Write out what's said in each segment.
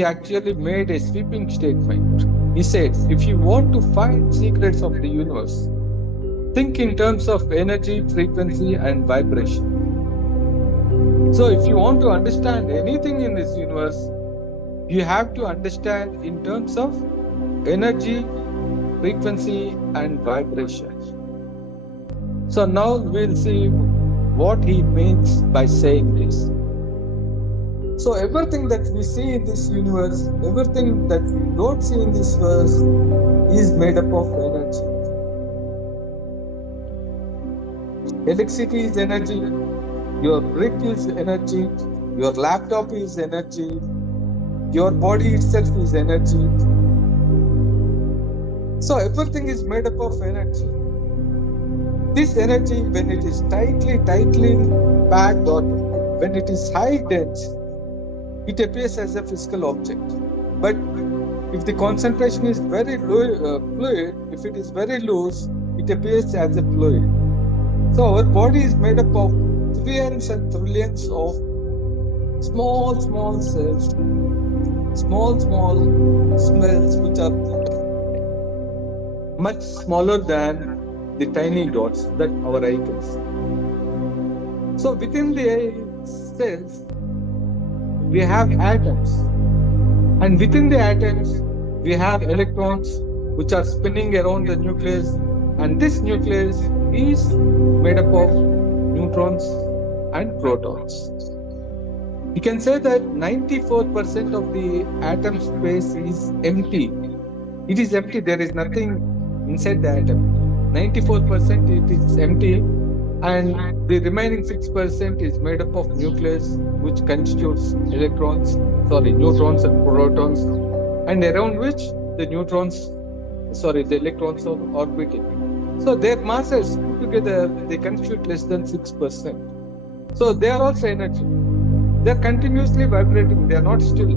he actually made a sweeping statement. He said, if you want to find secrets of the universe, think in terms of energy, frequency, and vibration. So if you want to understand anything in this universe, you have to understand in terms of energy, frequency, and vibration. So now we'll see what he means by saying this. So everything that we see in this universe, everything that we don't see in this verse is made up of energy. Electricity is energy, your brick is energy, your laptop is energy, your body itself is energy. So everything is made up of energy. This energy, when it is tightly packed or when it is high dense, it appears as a physical object. But if the concentration is very low, fluid, if it is very loose, it appears as a fluid. So our body is made up of trillions and trillions of small cells, small cells which are much smaller than the tiny dots that our eye can see. So within the cells, we have atoms, and within the atoms, we have electrons which are spinning around the nucleus, and this nucleus is made up of neutrons and protons. You can say that 94% of the atom space is empty. It is empty, there is nothing inside the atom. 94% it is empty, and the remaining 6% is made up of nucleus, which constitutes neutrons and protons, and around which the electrons are orbiting. So their masses put together, they constitute less than 6%. So they are also energy. They are continuously vibrating, they are not still.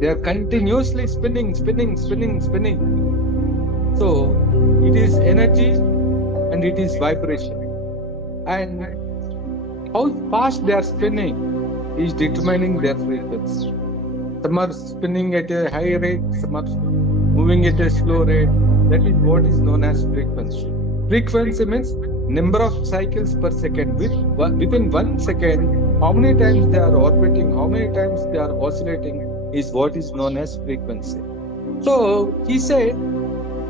They are continuously spinning. So it is energy and it is vibration. And how fast they are spinning is determining their frequency. Some are spinning at a high rate, some are moving at a slow rate. That is what is known as frequency. Frequency means number of cycles per second. Within 1 second, how many times they are orbiting, how many times they are oscillating is what is known as frequency. So he said,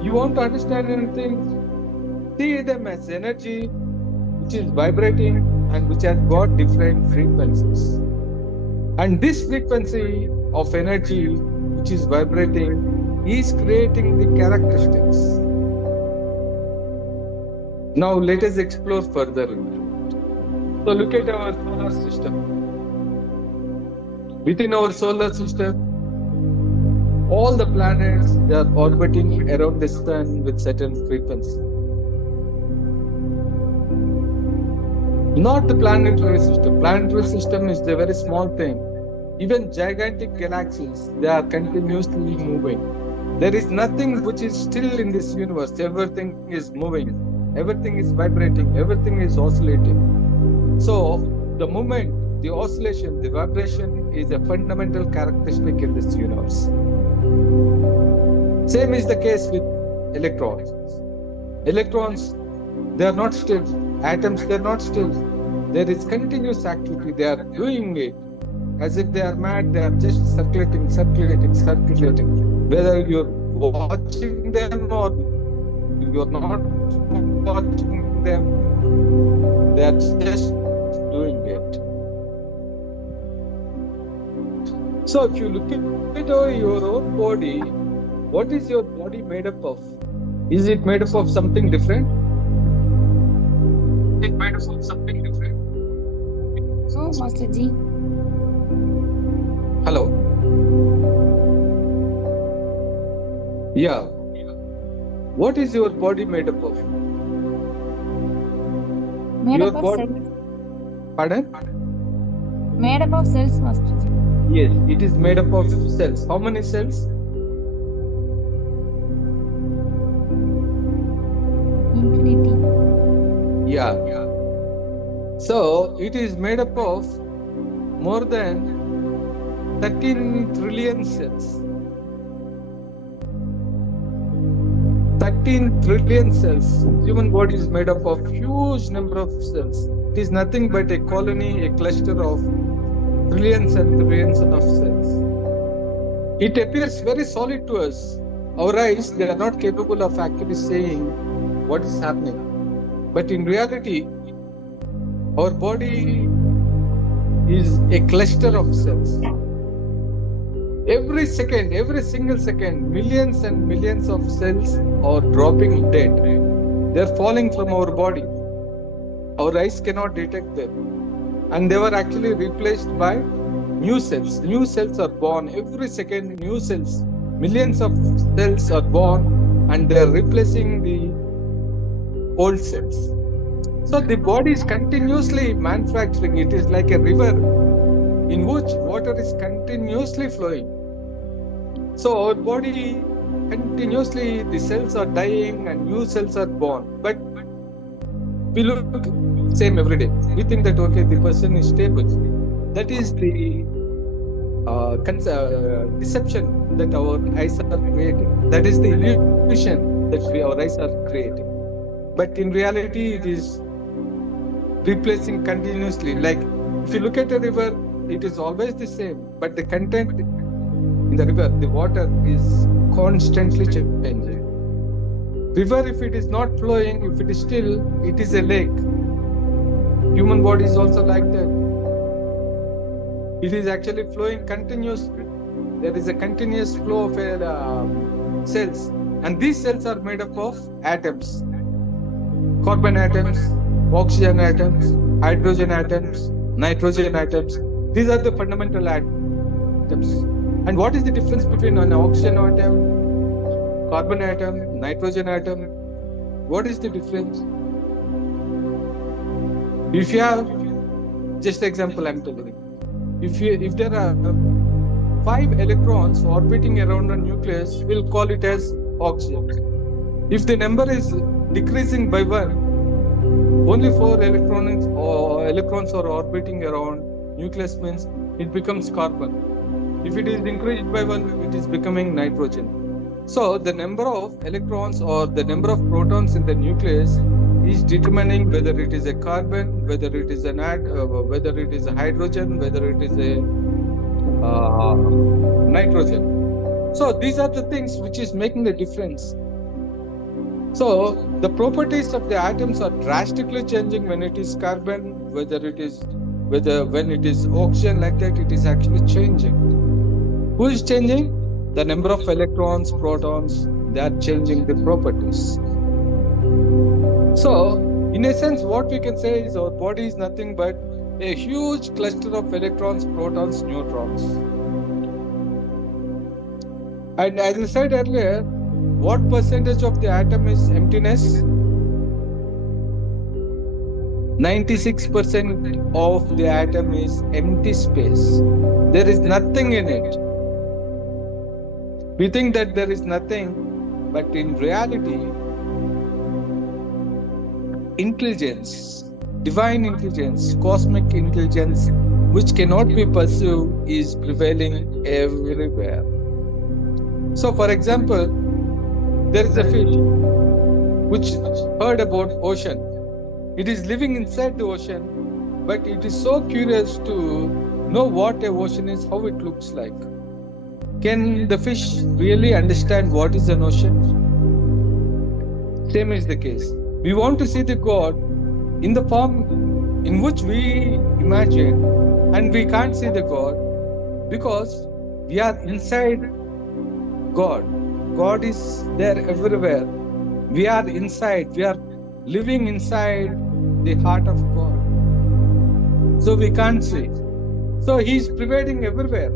you want to understand anything, see them as energy which is vibrating and which has got different frequencies. And this frequency of energy which is vibrating is creating the characteristics. Now let us explore further. So look at our solar system. Within our solar system, all the planets, they are orbiting around the sun with certain frequency. Not the planetary system. Planetary system is a very small thing. Even gigantic galaxies, they are continuously moving. There is nothing which is still in this universe. Everything is moving. Everything is vibrating. Everything is oscillating. So the movement, the oscillation, the vibration is a fundamental characteristic in this universe. Same is the case with electrons. Electrons, they are not still. Atoms, they are not still. There is continuous activity. They are doing it as if they are mad. They are just circulating. Whether you're watching them or you're not watching them, they are just doing it. So if you look at your own body, what is your body made up of? Is it made up of something different? Is it made up of something different? No, Master Ji. Hello? Yeah. What is your body made up of? Made Your up of body- cells. Pardon? Made up of cells, Master Ji. Yes, it is made up of cells. How many cells? Infinity. Yeah. So it is made up of more than 13 trillion cells. 13 trillion cells. Human body is made up of huge number of cells. It is nothing but a colony, a cluster of trillions and trillions of cells. It appears very solid to us. Our eyes, they are not capable of actually saying what is happening. But in reality, our body is a cluster of cells. Every second, every single second, millions and millions of cells are dropping dead. They're falling from our body. Our eyes cannot detect them. And they were actually replaced by new cells. New cells are born every second, new cells. Millions of cells are born and they're replacing the old cells. So the body is continuously manufacturing. It is like a river in which water is continuously flowing. So our body continuously, the cells are dying and new cells are born. But we look same every day. We think that okay, the person is stable. That is the deception that our eyes are creating. That is the illusion that our eyes are creating. But in reality, it is replacing continuously. Like if you look at a river, it is always the same, but the content in the river, the water is constantly changing. River, if it is not flowing, if it is still, it is a lake. Human body is also like that. It is actually flowing continuously. There is a continuous flow of cells, and these cells are made up of atoms. Carbon atoms, oxygen atoms, hydrogen atoms, nitrogen atoms. These are the fundamental atoms. And what is the difference between an oxygen atom, carbon atom, nitrogen atom? What is the difference? If you have, just example I'm telling you. If there are 5 electrons orbiting around a nucleus, we'll call it as oxygen. If the number is decreasing by 1, only 4 electrons are orbiting around nucleus, means it becomes carbon. If it is increased by 1, it is becoming nitrogen. So the number of electrons or the number of protons in the nucleus is determining whether it is a carbon, whether it is an whether it is a hydrogen, whether it is a nitrogen. So these are the things which is making the difference. So the properties of the atoms are drastically changing when it is carbon, when it is oxygen, like that, it is actually changing. Who is changing? The number of electrons, protons, they are changing the properties. So in a sense, what we can say is our body is nothing but a huge cluster of electrons, protons, neutrons. And as I said earlier, what percentage of the atom is emptiness? 96% of the atom is empty space. There is nothing in it. We think that there is nothing, but in reality, intelligence, divine intelligence, cosmic intelligence, which cannot be perceived, is prevailing everywhere. So, for example, there is a fish which heard about ocean. It is living inside the ocean, but it is so curious to know what a ocean is, how it looks like. Can the fish really understand what is an ocean? Same is the case. We want to see the God in the form in which we imagine, and we can't see the God because we are inside God. God is there everywhere. We are inside. We are living inside the heart of God. So we can't see. So He is pervading everywhere.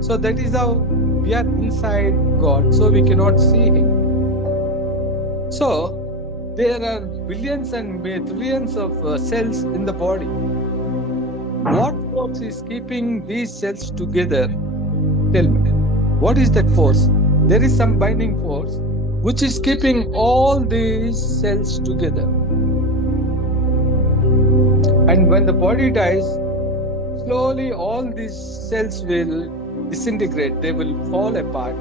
So that is how we are inside God. So we cannot see Him. So there are billions and trillions of cells in the body. What force is keeping these cells together? Tell me. What is that force? There is some binding force which is keeping all these cells together. And when the body dies, slowly all these cells will disintegrate, they will fall apart,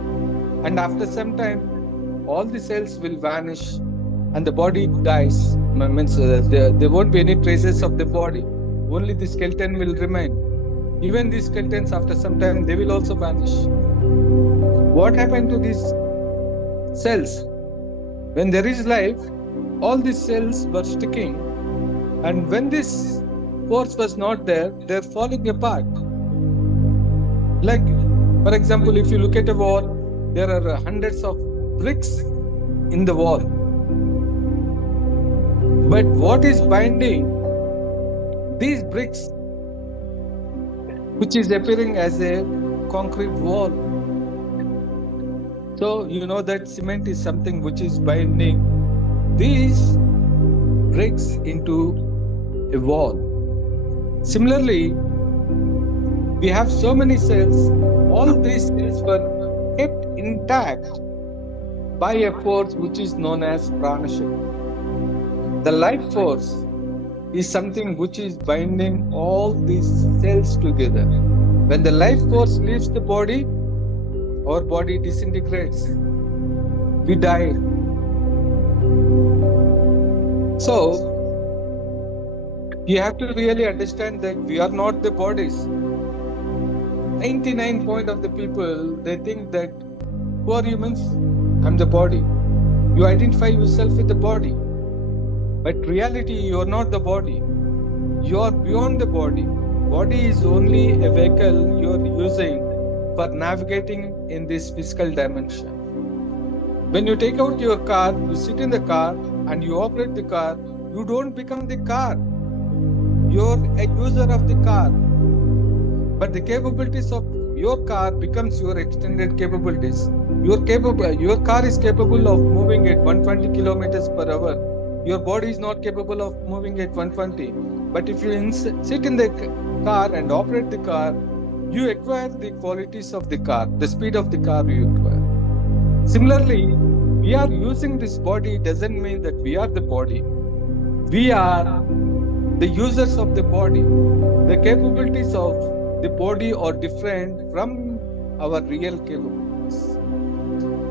and after some time all the cells will vanish and the body dies. Means there won't be any traces of the body, only the skeleton will remain. Even these skeletons, after some time, they will also vanish. What happened to these cells? When there is life, all these cells were sticking, and when this force was not there, they're falling apart. Like, for example, if you look at a wall, there are hundreds of bricks in the wall. But what is binding these bricks, which is appearing as a concrete wall? So you know that cement is something which is binding these bricks into a wall. Similarly, we have so many cells. All these cells were kept intact by a force which is known as prana shakti. The life force is something which is binding all these cells together. When the life force leaves the body, our body disintegrates. We die. So, you have to really understand that we are not the bodies. 99% of the people, they think that, who are humans? I'm the body. You identify yourself with the body. But reality, you are not the body. You are beyond the body. Body is only a vehicle you are using for navigating in this physical dimension. When you take out your car, you sit in the car and you operate the car, you don't become the car. You're a user of the car. But the capabilities of your car becomes your extended capabilities. Your car is capable of moving at 120 kilometers per hour. Your body is not capable of moving at 120. But if you sit in the car and operate the car, you acquire the qualities of the car, the speed of the car you acquire. Similarly, we are using this body doesn't mean that we are the body. We are the users of the body. The capabilities of the body are different from our real capabilities.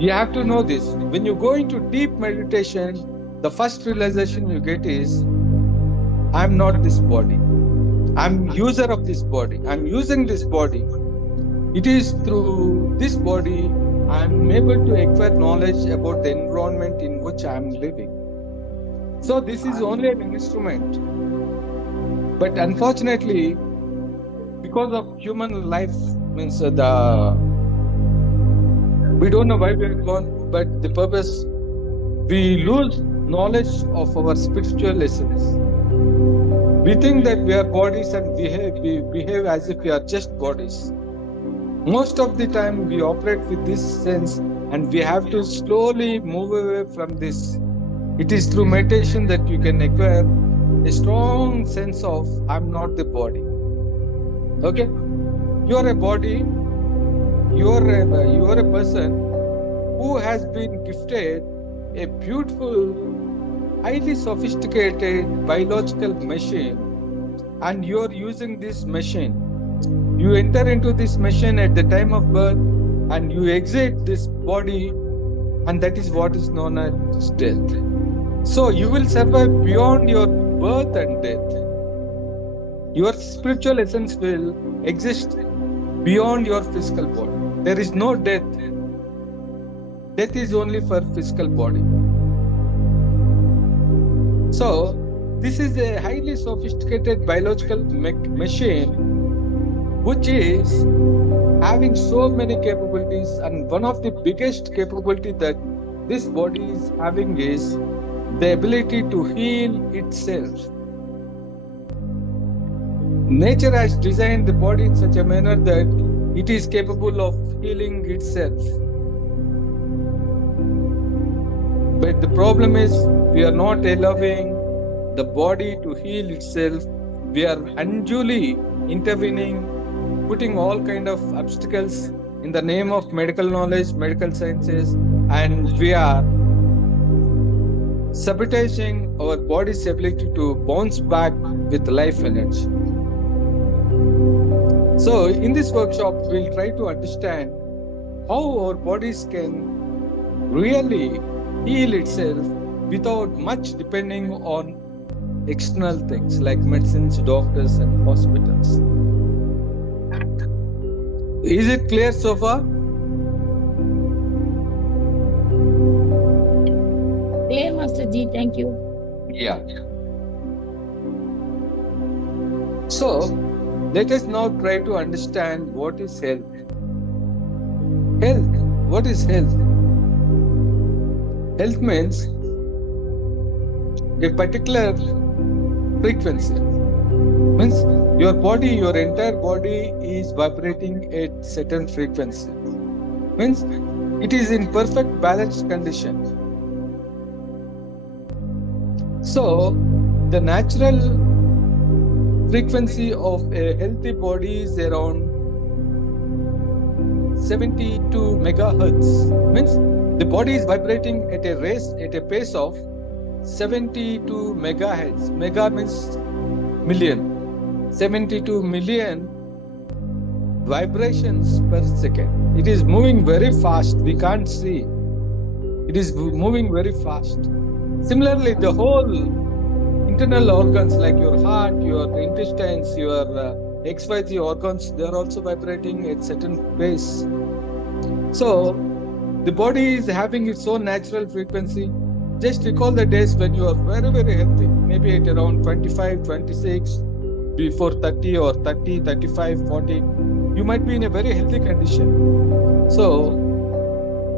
You have to know this. When you go into deep meditation, the first realization you get is, I'm not this body. I'm user of this body. I'm using this body. It is through this body I'm able to acquire knowledge about the environment in which I'm living. So this is only an instrument. But unfortunately, because of human life, means we don't know why we are born, but the purpose, we lose knowledge of our spiritual essence. We think that we are bodies and we behave as if we are just bodies. Most of the time we operate with this sense, and we have to slowly move away from this. It is through meditation that you can acquire a strong sense of, I'm not the body. Okay? You are a body, you are a person who has been gifted a beautiful, highly sophisticated biological machine, and you are using this machine. You enter into this machine at the time of birth and you exit this body, and that is what is known as death. So you will survive beyond your birth and death. Your spiritual essence will exist beyond your physical body. There is no death. Death is only for physical body. So this is a highly sophisticated biological machine which is having so many capabilities, and one of the biggest capability that this body is having is the ability to heal itself. Nature has designed the body in such a manner that it is capable of healing itself. But the problem is, we are not allowing the body to heal itself. We are unduly intervening, putting all kind of obstacles in the name of medical knowledge, medical sciences, and we are sabotaging our body's ability to bounce back with life energy. So in this workshop, we'll try to understand how our bodies can really heal itself without much depending on external things like medicines, doctors, and hospitals. Is it clear so far? Clear, Master Ji. Thank you. Yeah. So let us now try to understand what is health. Health. What is health? Health means a particular frequency. Means your body, your entire body is vibrating at certain frequency. Means it is in perfect balanced condition. So the natural frequency of a healthy body is around 72 megahertz. Means the body is vibrating at a pace of 72 megahertz. Mega means million. 72 million vibrations per second. It is moving very fast. We can't see. It is moving very fast. Similarly, the whole internal organs like your heart, your intestines, your XYZ organs, they are also vibrating at certain pace. So the body is having its own natural frequency. Just recall the days when you are very, very healthy, maybe at around 25, 26, before 30 or 30, 35, 40. You might be in a very healthy condition. So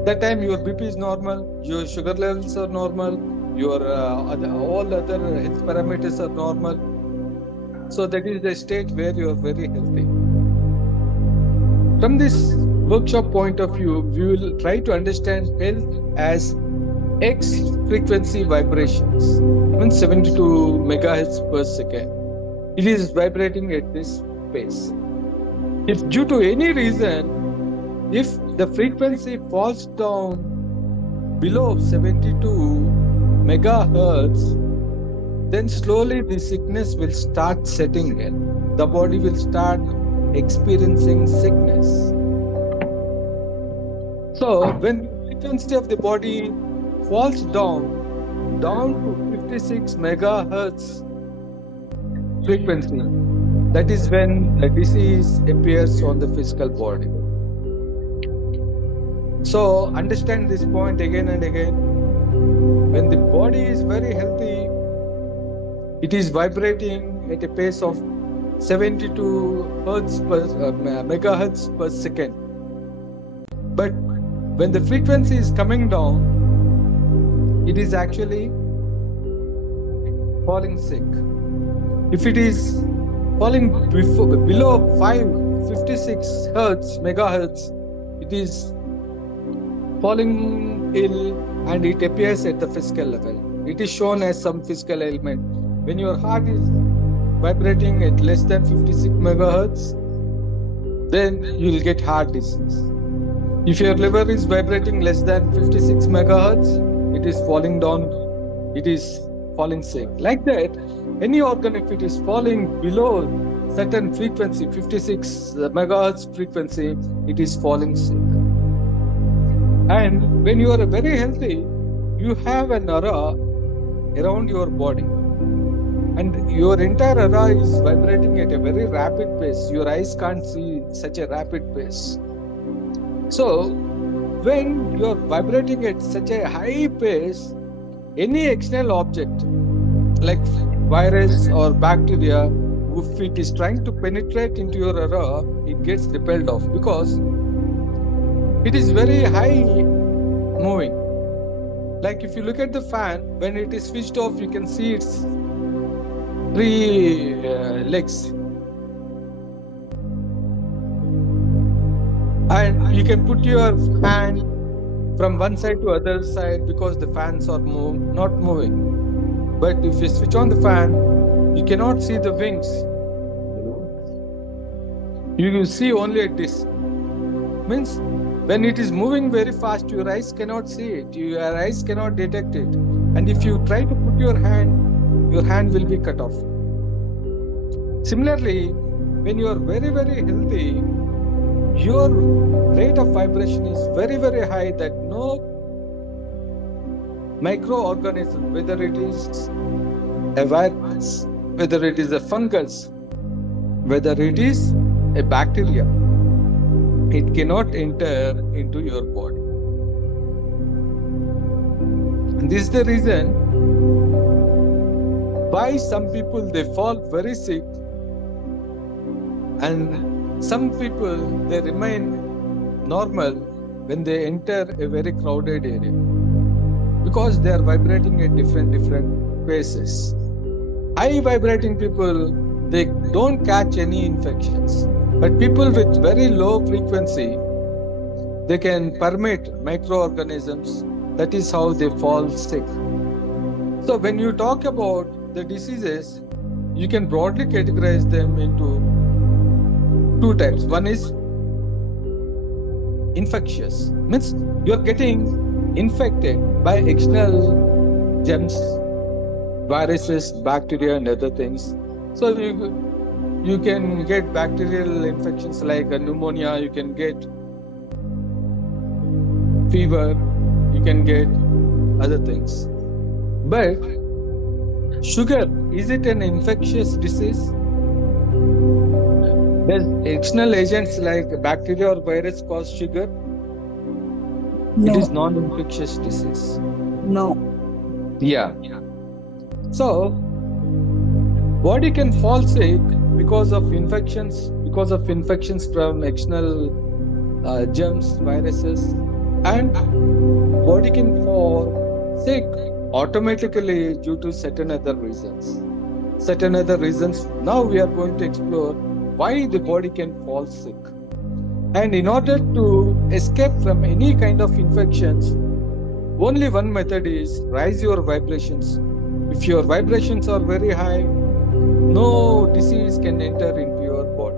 that time your BP is normal, your sugar levels are normal, your all other health parameters are normal. So that is the state where you are very healthy. From this workshop point of view, we will try to understand health as X frequency vibrations, means 72 megahertz per second. It is vibrating at this pace. If due to any reason, if the frequency falls down below 72 megahertz, then slowly the sickness will start setting in. The body will start experiencing sickness. So when the frequency of the body falls down to 56 megahertz frequency, that is when the disease appears on the physical body. So understand this point again and again. When the body is very healthy, it is vibrating at a pace of 72 megahertz per second. But when the frequency is coming down, it is actually falling sick. If it is falling below 56 megahertz, it is falling ill and it appears at the physical level. It is shown as some physical ailment. When your heart is vibrating at less than 56 megahertz, then you will get heart disease. If your liver is vibrating less than 56 megahertz, it is falling down, it is falling sick. Like that, any organ, if it is falling below certain frequency, 56 megahertz frequency, it is falling sick. And when you are very healthy, you have an aura around your body. And your entire aura is vibrating at a very rapid pace. Your eyes can't see such a rapid pace. So, when you are vibrating at such a high pace, any external object like virus or bacteria, if it is trying to penetrate into your aura, it gets repelled off because it is very high moving. Like if you look at the fan, when it is switched off, you can see its three legs. And you can put your hand from one side to other side because the fans are not moving. But if you switch on the fan, you cannot see the wings. You will see only a disc. Means when it is moving very fast, your eyes cannot see it. Your eyes cannot detect it. And if you try to put your hand will be cut off. Similarly, when you are very, very healthy, your rate of vibration is very, very high that no microorganism, whether it is a virus, whether it is a fungus, whether it is a bacteria, it cannot enter into your body. And this is the reason why some people they fall very sick, and some people they remain normal when they enter a very crowded area, because they are vibrating at different phases. High vibrating people, they don't catch any infections, but people with very low frequency, they can permit microorganisms. That is how they fall sick. So when you talk about the diseases, you can broadly categorize them into two types. One is infectious, means you're getting infected by external germs, viruses, bacteria, and other things. So you can get bacterial infections like pneumonia, you can get fever, you can get other things. But sugar, is it an infectious disease? Does external agents like bacteria or virus cause sugar? No. It is non-infectious disease. No. Yeah. So, body can fall sick because of infections from external germs, viruses, and body can fall sick automatically due to certain other reasons. Now we are going to explore why the body can fall sick. And in order to escape from any kind of infections, only one method is raise your vibrations. If your vibrations are very high, no disease can enter into your body.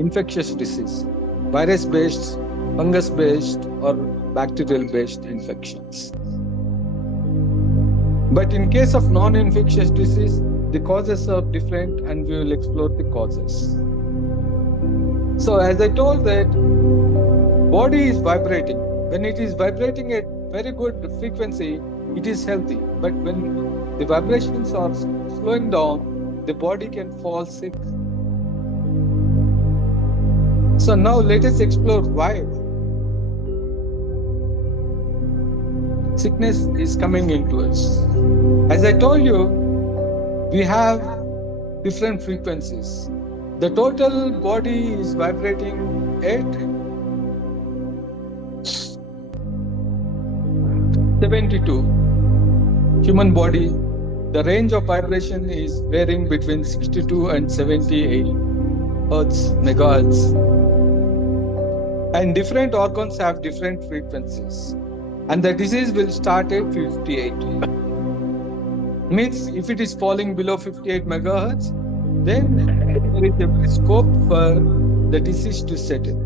Infectious disease, virus-based, fungus-based, or bacterial-based infections. But in case of non-infectious disease, the causes are different, and we will explore the causes. So as I told that, body is vibrating. When it is vibrating at very good frequency, it is healthy. But when the vibrations are slowing down, the body can fall sick. So now let us explore why sickness is coming into us. As I told you, we have different frequencies. The total body is vibrating at 72. Human body, the range of vibration is varying between 62 and 78 megahertz. And different organs have different frequencies. And the disease will start at 58. Means if it is falling below 58 megahertz, then there is a scope for the disease to set in.